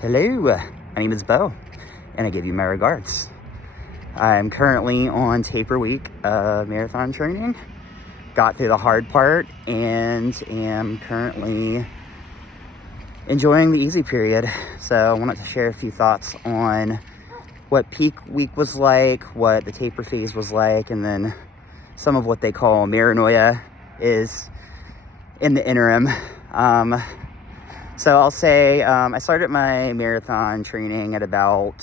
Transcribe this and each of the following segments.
Hello, my name is Bo, and I give you my regards. I'm currently on taper week of marathon training. Got through the hard part and am currently enjoying the easy period. So I wanted to share a few thoughts on what peak week was like, what the taper phase was like, and then some of what they call Maranoia is in the interim. So I'll say I started my marathon training at about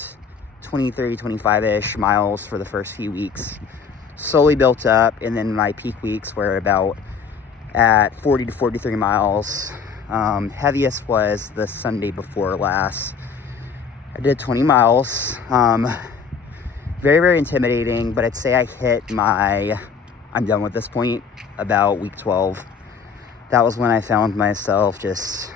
23, 25-ish miles for the first few weeks. Slowly built up, and then my peak weeks were about at 40 to 43 miles. Heaviest was the Sunday before last. I did 20 miles. Very, very intimidating, but I'd say I hit my I'm done with this point about week 12. That was when I found myself just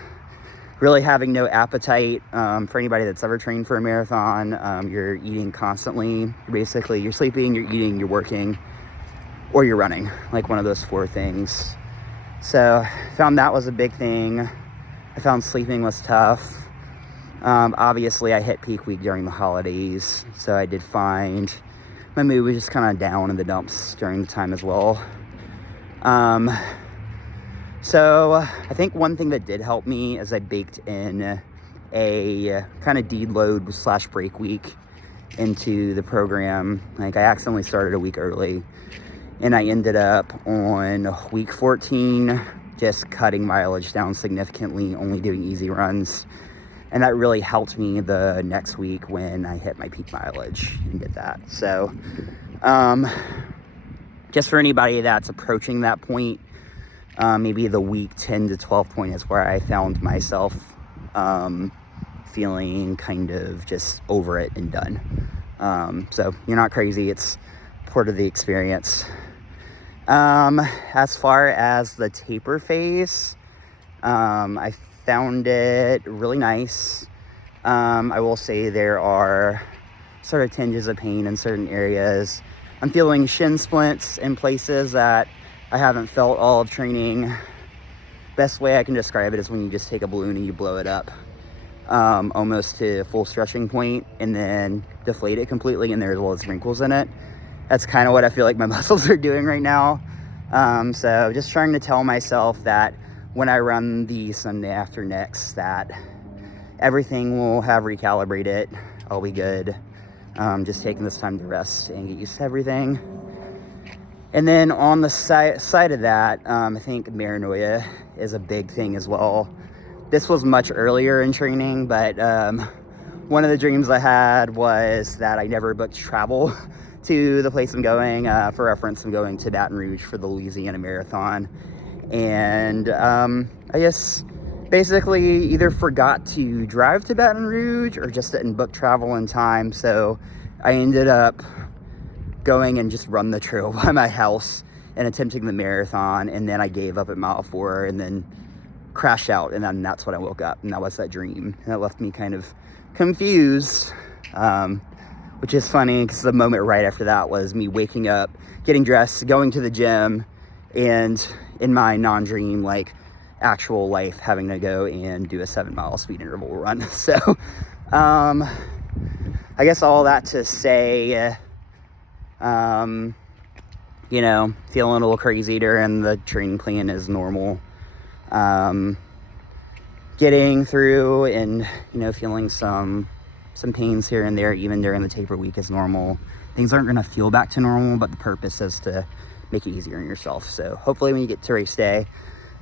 really having no appetite. For anybody that's ever trained for a marathon, you're eating constantly. Basically, you're sleeping, you're eating, you're working, or you're running, like one of those four things. So I found that was a big thing. I found sleeping was tough. Obviously, I hit peak week during the holidays, so I did find my mood was just kind of down in the dumps during the time as well. So I think one thing that did help me is I baked in a kind of deload / break week into the program. Like, I accidentally started a week early, and I ended up on week 14 just cutting mileage down significantly, only doing easy runs. And that really helped me the next week when I hit my peak mileage and did that. So just for anybody that's approaching that point, maybe the week 10 to 12 point is where I found myself feeling kind of just over it and done. So you're not crazy. It's part of the experience. As far as the taper phase, I found it really nice. I will say there are sort of tinges of pain in certain areas. I'm feeling shin splints in places that I haven't felt all of training. Best way I can describe it is when you just take a balloon and you blow it up almost to full stretching point and then deflate it completely, and there's all those wrinkles in it. That's kind of what I feel like my muscles are doing right now. So just trying to tell myself that when I run the Sunday after next, that everything will have recalibrated. I'll be good. Just taking this time to rest and get used to everything. And then on the side of that, I think Maranoia is a big thing as well. This was much earlier in training, but one of the dreams I had was that I never booked travel to the place I'm going. For reference, I'm going to Baton Rouge for the Louisiana Marathon. And I just basically either forgot to drive to Baton Rouge or just didn't book travel in time. So I ended up going and just run the trail by my house and attempting the marathon, and then I gave up at mile 4 and then crashed out, and then that's when I woke up, and that was that dream, and that left me kind of confused, which is funny because the moment right after that was me waking up, getting dressed, going to the gym, and in my non-dream, like, actual life, having to go and do a 7-mile speed interval run. So I guess all that to say, you know, feeling a little crazy during the training plan is normal. Getting through and, you know, feeling some pains here and there, even during the taper week, is normal. Things aren't going to feel back to normal, but the purpose is to make it easier on yourself. So hopefully when you get to race day,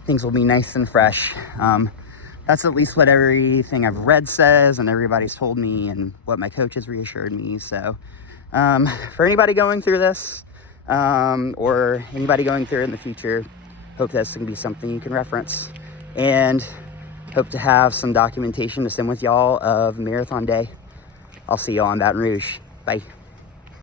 things will be nice and fresh. That's at least what everything I've read says, and everybody's told me, and what my coach has reassured me. So for anybody going through this, or anybody going through it in the future, hope this can be something you can reference, and hope to have some documentation to send with y'all of marathon day. I'll see y'all on Baton Rouge. Bye.